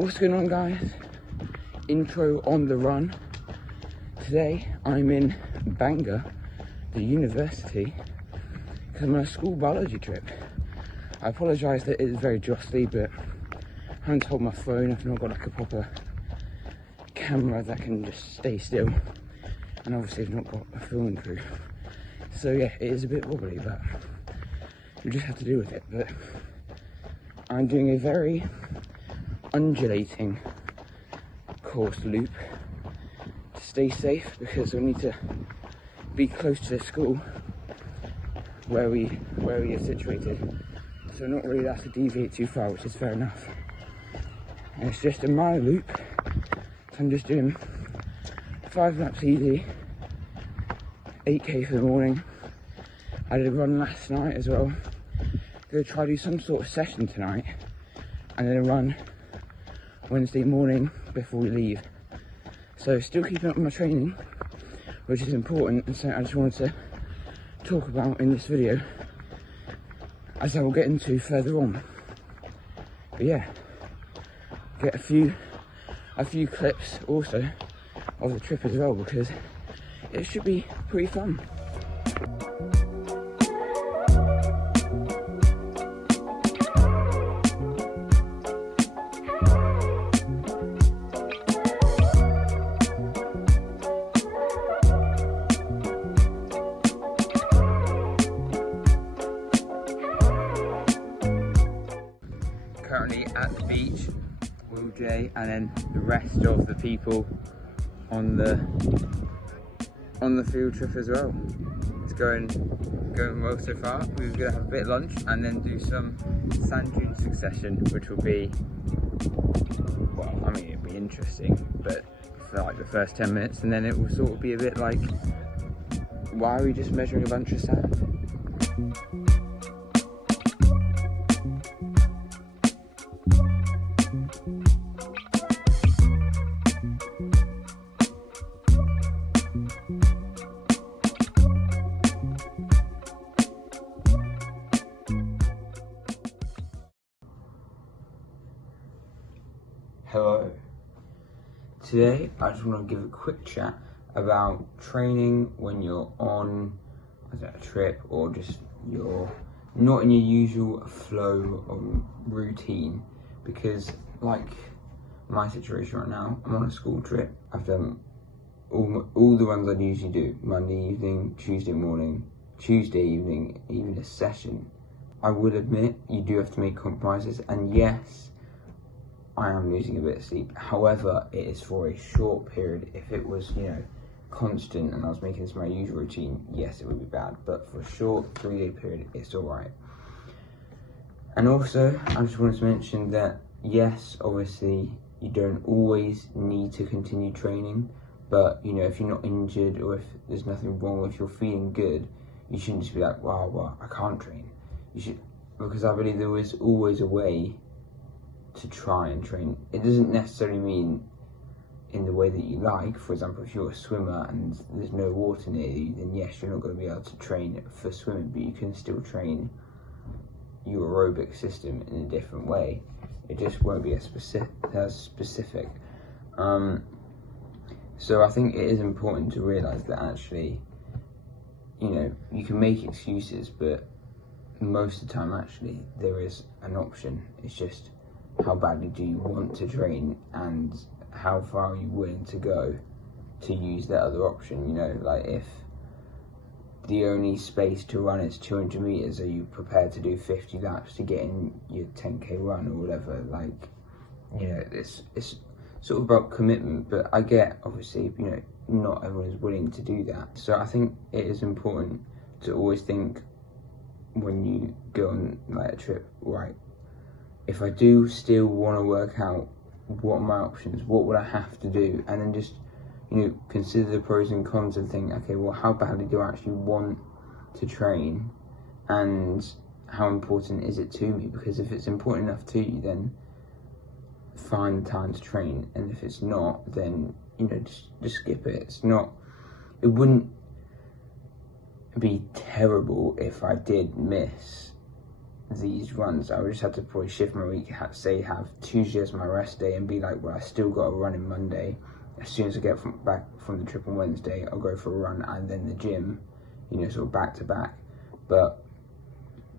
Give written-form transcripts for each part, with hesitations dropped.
What's going on, guys? Intro on the run. Today I'm in Bangor, the university, because I'm on a school biology trip. I apologise that it is very jostly, but I haven't hold my phone. I've not got like a proper camera that can just stay still, and obviously I've not got a filming crew. So yeah, it is a bit wobbly, but you just have to deal with it. But I'm doing a very undulating course loop to stay safe, because we need to be close to the school where we are situated, so not really allowed to deviate too far, which is fair enough. And it's just a mile loop, so I'm just doing 5 laps easy, 8k for the morning. I did a run last night as well. Gonna try to do some sort of session tonight, and then a run Wednesday morning before we leave. So still keeping up with my training, which is important, and so I just wanted to talk about in this video, as I will get into further on. But yeah, get a few clips also of the trip as well, because it should be pretty fun. Currently at the beach, Will J, and then the rest of the people on the field trip as well. It's going well so far. We're gonna have a bit of lunch and then do some sand dune succession, which will be, well, I mean, it'll be interesting, but for like the first 10 minutes, and then it will sort of be a bit like, why are we just measuring a bunch of sand? Hello. Today I just want to give a quick chat about training when you're on a trip, or just you're not in your usual flow of routine, because like my situation right now, I'm on a school trip. I've done all the runs I'd usually do, Monday evening, Tuesday morning, Tuesday evening, even a session. I will admit you do have to make compromises, and yes, I am losing a bit of sleep. However, it is for a short period. If it was, constant and I was making this my usual routine, yes, it would be bad. But for a short 3-day period, it's all right. And also, I just wanted to mention that, yes, obviously, you don't always need to continue training. But, if you're not injured, or if there's nothing wrong, if you're feeling good, you shouldn't just be like, wow, I can't train. You should, because I believe there is always a way to try and train. It doesn't necessarily mean in the way that you like. For example, if you're a swimmer and there's no water near you, then yes, you're not going to be able to train for swimming, but you can still train your aerobic system in a different way. It just won't be as specific. So I think it is important to realise that actually, you can make excuses, but most of the time actually there is an option. It's just, how badly do you want to train, and how far are you willing to go to use that other option? Like if the only space to run is 200 meters, are you prepared to do 50 laps to get in your 10k run or whatever? Like, it's sort of about commitment, but I get, obviously, not everyone is willing to do that. So I think it is important to always think, when you go on like a trip, right, if I do still want to work out what are my options, what would I have to do, and then just, consider the pros and cons and think, okay, well, how badly do I actually want to train, and how important is it to me? Because if it's important enough to you, then find time to train, and if it's not, then, just skip it. It wouldn't be terrible if I did miss these runs, I would just have to probably shift my week, have Tuesday as my rest day and be like, well, I still got a run in Monday. As soon as I get back from the trip on Wednesday, I'll go for a run and then the gym, you know, sort of back to back. But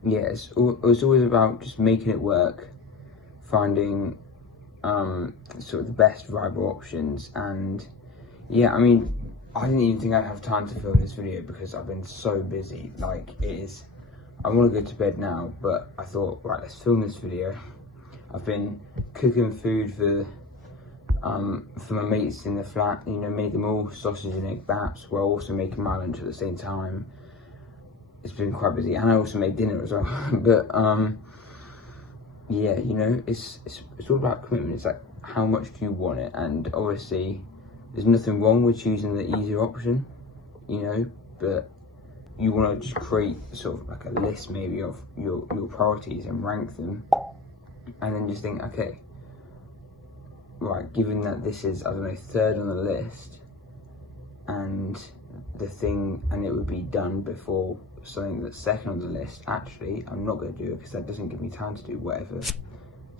yeah, it's always about just making it work, finding sort of the best viable options. And yeah, I mean, I didn't even think I'd have time to film this video because I've been so busy. Like, I want to go to bed now, but I thought, right, let's film this video. I've been cooking food for my mates in the flat, you know, made them all sausage and egg baps while also making my lunch at the same time. It's been quite busy, and I also made dinner as well. But yeah, you know, it's all about commitment. It's like, how much do you want it? And obviously, there's nothing wrong with choosing the easier option, you know, but you want to just create sort of like a list maybe of your priorities and rank them, and then just think, okay, right, given that this is, I don't know, third on the list, and it would be done before something that's second on the list, actually, I'm not going to do it because that doesn't give me time to do whatever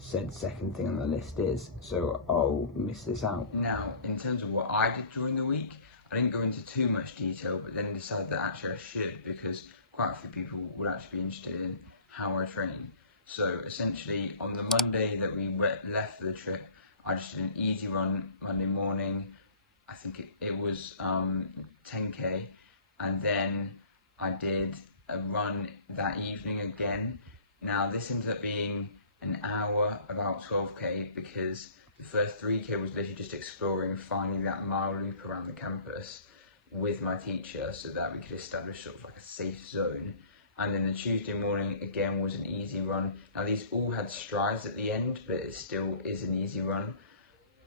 said second thing on the list is, so I'll miss this out. Now, in terms of what I did during the week, I didn't go into too much detail, but then decided that actually I should, because quite a few people would actually be interested in how I train. So essentially, on the Monday that we left for the trip, I just did an easy run Monday morning. I think it was 10k, and then I did a run that evening again. Now this ended up being an hour, about 12k, because the first 3k was literally just exploring, finding that mile loop around the campus with my teacher so that we could establish sort of like a safe zone. And then the Tuesday morning again was an easy run. Now these all had strides at the end, but it still is an easy run.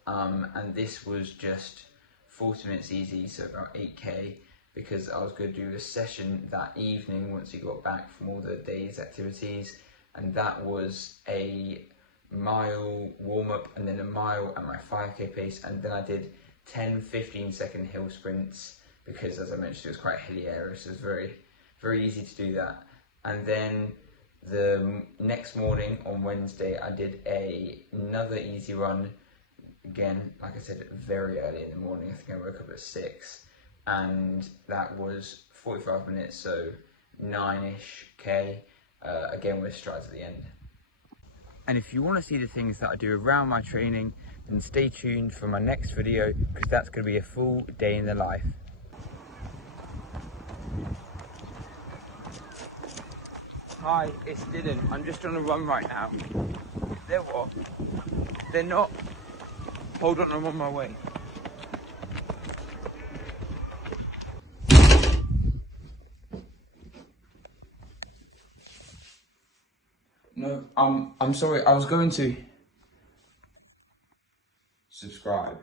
And this was just 40 minutes easy, so about 8k, because I was going to do a session that evening once we got back from all the day's activities, and that was a mile warm-up and then a mile at my 5k pace, and then I did 10-15 second hill sprints because, as I mentioned, it was quite a hilly area, so it was very, very easy to do that. And then the next morning on Wednesday I did another easy run, again, like I said, very early in the morning. I think I woke up at 6, and that was 45 minutes, so 9-ish k, again with strides at the end. And if you want to see the things that I do around my training, then stay tuned for my next video, because that's going to be a full day in the life. Hi, it's Dylan. I'm just on a run right now. They're what? They're not. Hold on, I'm on my way. No, I'm sorry, I was going to subscribe.